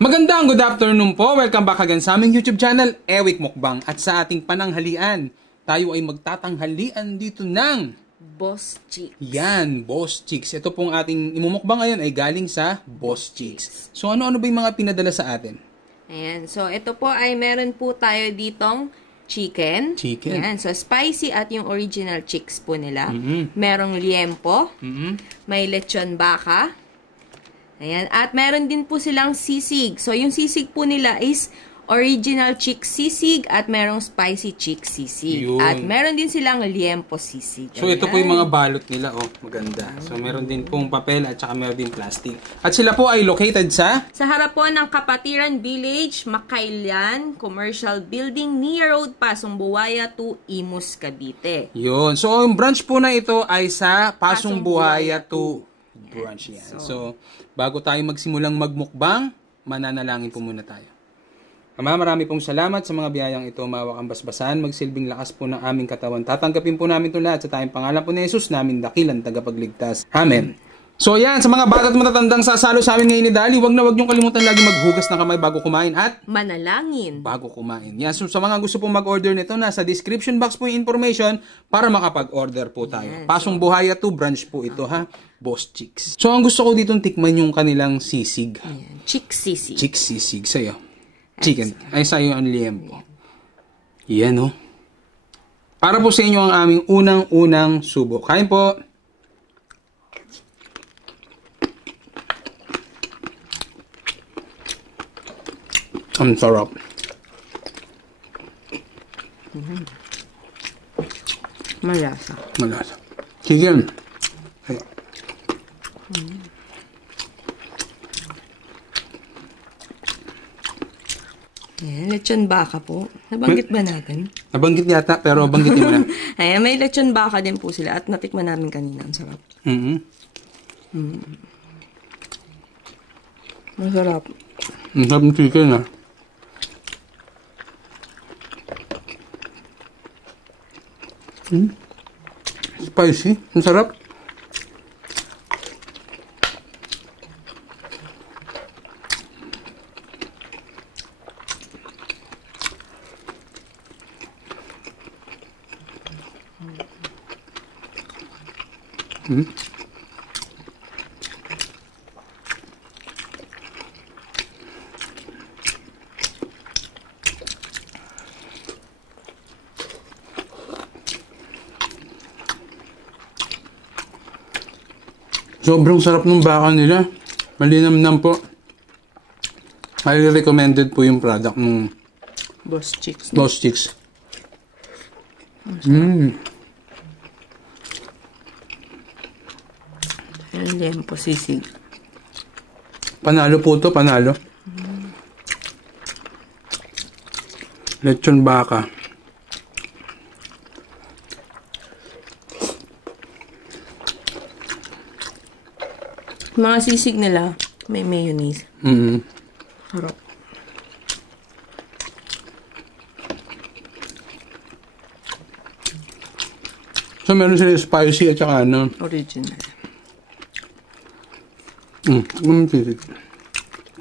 Magandang good afternoon po. Welcome back again sa aming YouTube channel, Ewik Mukbang. At sa ating pananghalian, tayo ay magtatanghalian dito ng Boss Chicks. Yan, Boss Chicks. Ito pong ating imumukbang ngayon ay galing sa Boss Chicks. So ano-ano ba yung mga pinadala sa atin? Ayan. So ito po ay meron po tayo ditong chicken. Ayan. So spicy at yung original chicks po nila. Merong liempo. May lechon baka. Ayan. At meron din po silang sisig. So, yung sisig po nila is original chick sisig at merong spicy chick sisig. Yun. At meron din silang liempo sisig. So, ito po yung mga balot nila. Oh, maganda. So, meron din pong papel at saka meron din plastic. At sila po ay located sa harap po ng Kapatiran Village, Makailan, Commercial Building, near Road, Pasong Buhaya to Imus, Cavite. Yun. So, yung branch po na ito ay sa Pasong Buhaya to branch yan. So, bago tayo magsimulang magmukbang, mananalangin po muna tayo. Ama, marami pong salamat sa mga biyayang ito, mawak ang basbasan, magsilbing lakas po ng aming katawan. Tatanggapin po namin ito lahat sa tayong pangalan po ni Jesus, namin dakilan tagapagligtas. Amen. So yan, sa mga bata at matatandang sasalo sa amin ngayon ni Dali, wag niyong kalimutan lagi maghugas ng kamay bago kumain at manalangin bago kumain. Yan, so sa mga gusto pong mag-order nito, nasa description box po yung information para makapag-order po tayo. Yes. Pasong Buhaya 2 branch po ito ha, Boss Chicks. So ang gusto ko dito tikman yung kanilang sisig. Ayan. Chick sisig. Chick sisig sa'yo. Chicken. Ay sa'yo ang liempo. Yan oh. Para po sa inyo ang aming unang-unang subo. Kain po. Ang sarap. Malasa. Malasa. Chicken. Ayan, lechon baka po. Nabanggit ba natin? Nabanggit yata, pero banggitin mo na. Ayan, may lechon baka din po sila at natikman namin kanina. Ang sarap. Masarap. Ang sarap ng chicken ah. Spicy. Ang sarap. Sobrang sarap ng baka nila. Malinamnam po. Highly recommended po yung product ng Boss Chicks. Boss Chicks. Liempo sisig. Panalo po to, panalo. Lechon baka. Mga sisig nila, may mayonnaise. Harap. So, meron sila spicy at saka ano? Original. Sisig.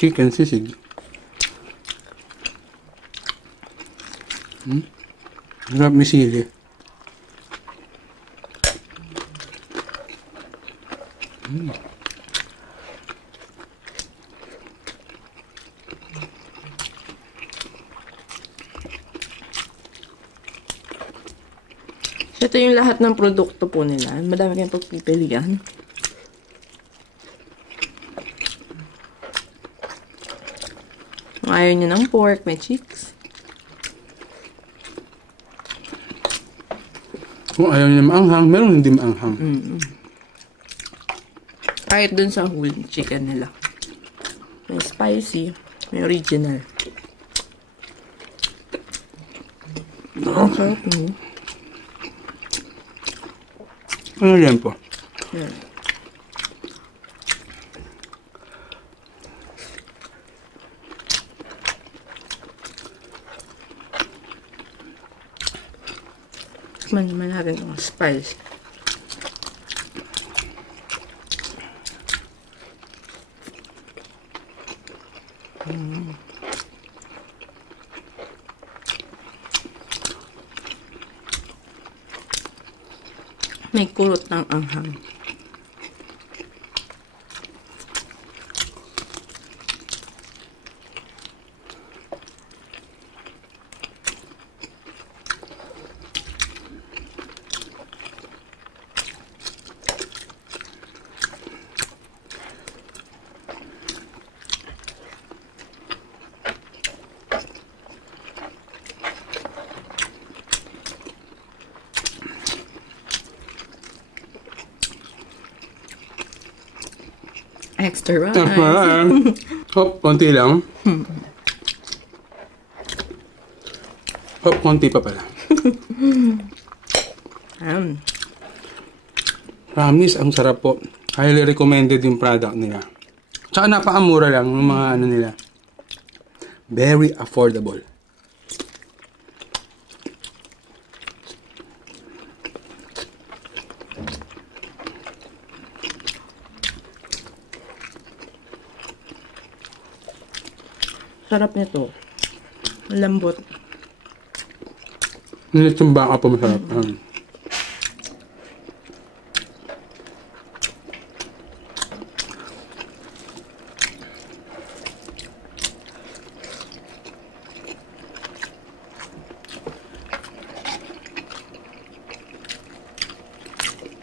Chicken sisig. Sarap may sili. Ito yung lahat ng produkto po nila. Madami kayong pagpipilian. Kung ayaw nyo ng pork, may chicks. Kung ayaw nyo maanghang, meron hindi maanghang. Kahit dun sa whole chicken nila. May spicy, may original. Ang sarap mo. Ano yan po? Yan. Tikman naman natin ang spice. May kurot ng anghang. Extra rice. Hop, konti lang. Hop, konti pa pala. Promise, ang sarap po. Highly recommended yung product nila. Tsaka napakamura lang yung mga ano nila. Very affordable. Sarap nito. Lambot. Nilit yung baka po masarap.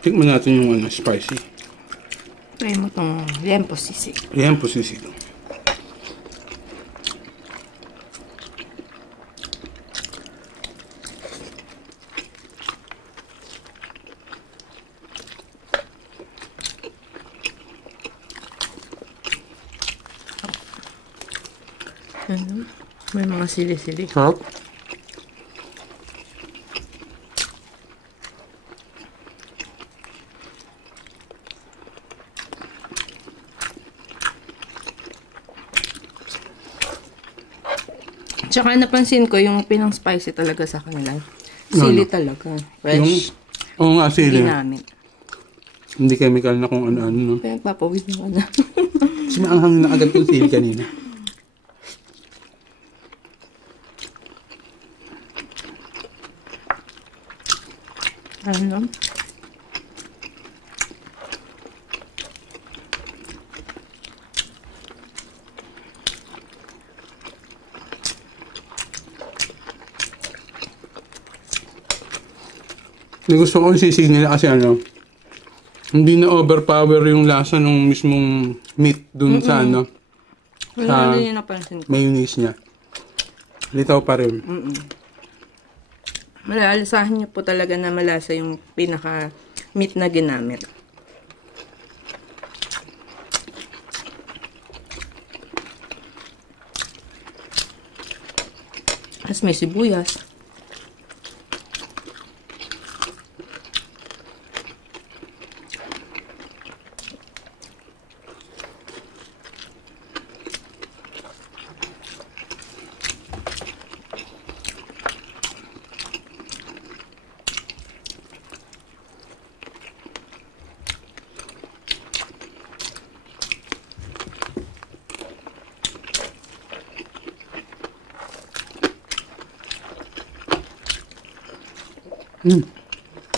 Tikman natin yung ano, spicy. Try mo itong liempo sisig. Liempo sisig. May mga sili-sili. Sarap. Tsaka napansin ko yung pinang spicy talaga sa kanila. Sili talaga. Fresh. Oo nga, sili. Hindi namin. Hindi chemical na kung ano-ano. No? Kaya papawis mo na. Kasi maanghang na agad yung sili kanina. Ano? Gusto ko yung sisig nila kasi ano, hindi na overpower yung lasa ng mismong meat dun sa ano. Wala din yung napansin ko. Mayonnaise niya. Litaw pa rin. Malalasahan niyo po talaga na malasa yung pinaka meat na ginamit. Tapos may sibuyas.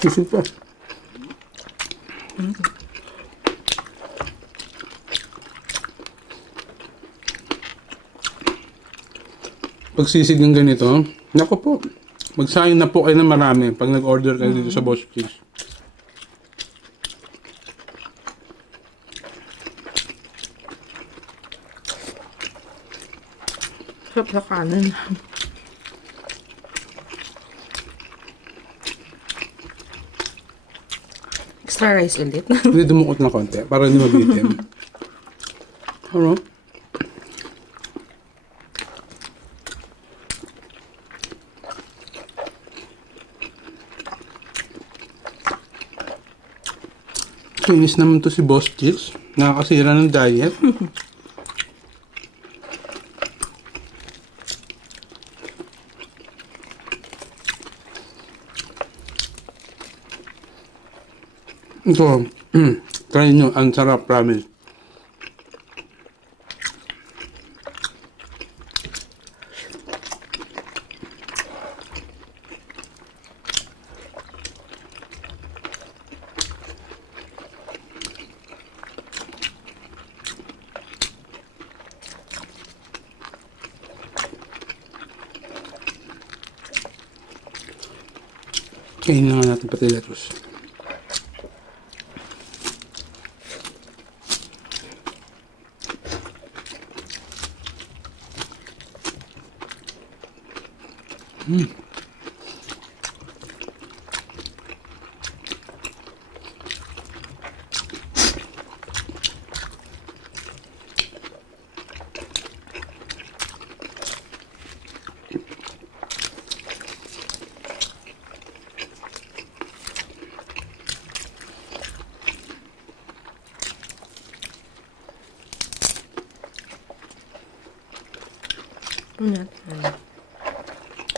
Sisig pa. Pag sisig ng ganito, naku po, magsayang na po kayo ng marami pag nag-order kayo dito sa Boss Chicks. Sarap sa kanin. Extra rice ulit. Hindi dumukot na konti para hindi mabitin. Alright. Kinis naman to si Boss Chicks. Nakakasira ng diet. Ito, try nyo. Ang sarap, promise. Kainin na nga natin pati lettuce.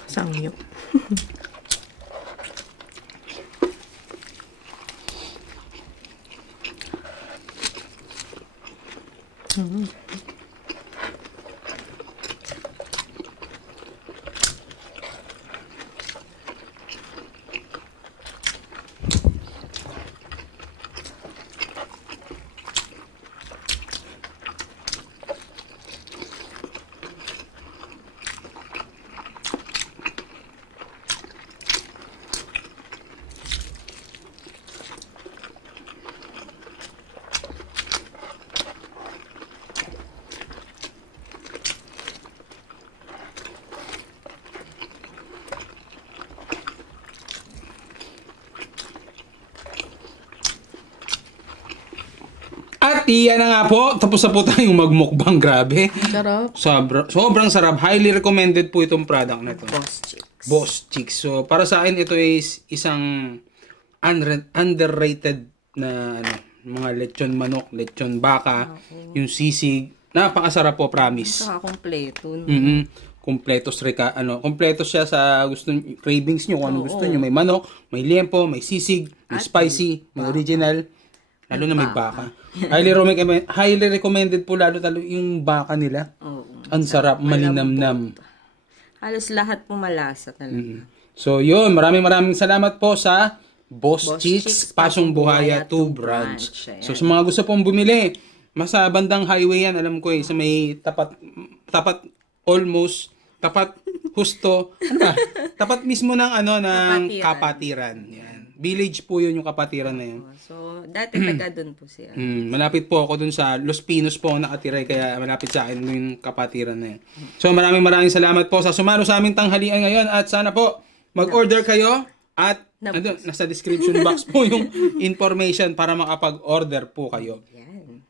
Sangyo. At iyan na nga po, tapos na po tayong magmukbang. Grabe. Sarap. Sobrang sarap. Highly recommended po itong product na ito. Boss Chicks. Boss Chicks. So, para sa akin, ito is isang underrated na mga lechon manok, lechon baka, yung sisig. Napakasarap po, promise. Kompleto. Kompleto siya sa cravings nyo, kung ano gusto nyo. May manok, may liempo, may sisig, may spicy, may original. Lalo na may baka. Highly recommended po lalo yung baka nila. Ang sarap, malinamnam. Halos lahat po malasa talaga. So yun, maraming salamat po sa Boss Chicks Pasong Buhaya 2 branch. So sa mga gusto pong bumili, masa bandang highway yan, alam ko sa may tapat husto, tapat mismo ng ng Kapatiran. Yan. Village po yun yung Kapatiran na yun. So, dati taga doon po siya. Malapit po ako doon sa Los Pinos po ako nakatira, kaya malapit sa akin yung Kapatiran na yun. So, maraming salamat po sa sumalo sa aming tanghalian ngayon at sana po mag-order kayo at nasa description box po yung information para makapag-order po kayo.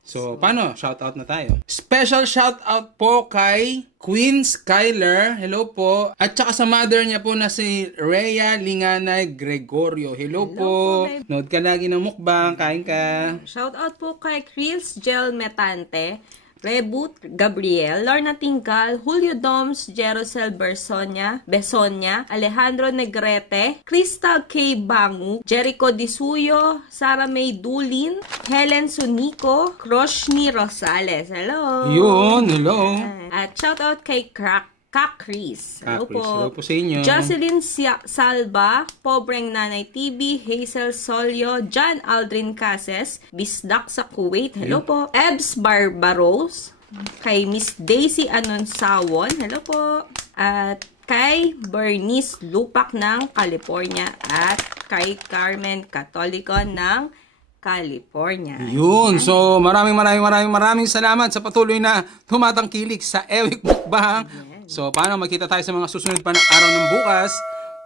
So, paano? Shoutout na tayo. Special shoutout po kay Queen Skyler. Hello po. At saka sa mother niya po na si Rhea Linganay Gregorio. Hello po. Nood ka lagi ng mukbang. Kain ka. Shoutout po kay Chris Gel Metante, Reboot Gabriel, Lorna Tinggal, Julio Doms, Jerosel Besonia, Alejandro Negrete, Crystal K. Bangu, Jericho Disuyo, Sara May Dulin, Helen Sunico, Roshni Rosales. Hello! Yun, hello! At shoutout kay Chris. Hello po. Hello po sa inyo. Jocelyn Salba, Pobreng Nanay TV, Hazel Solio, John Aldrin Cases, Bisdak sa Kuwait. Hello po. Ebs Barbaros, kay Miss Daisy Anonsawon. Hello po. At kay Bernice Lupak ng California at kay Carmen Catolico ng California. Yun. So, maraming salamat sa patuloy na tumatangkilik sa Ewik Mukbang. So, paano magkita tayo sa mga susunod pa na araw ng bukas.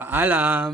Paalam!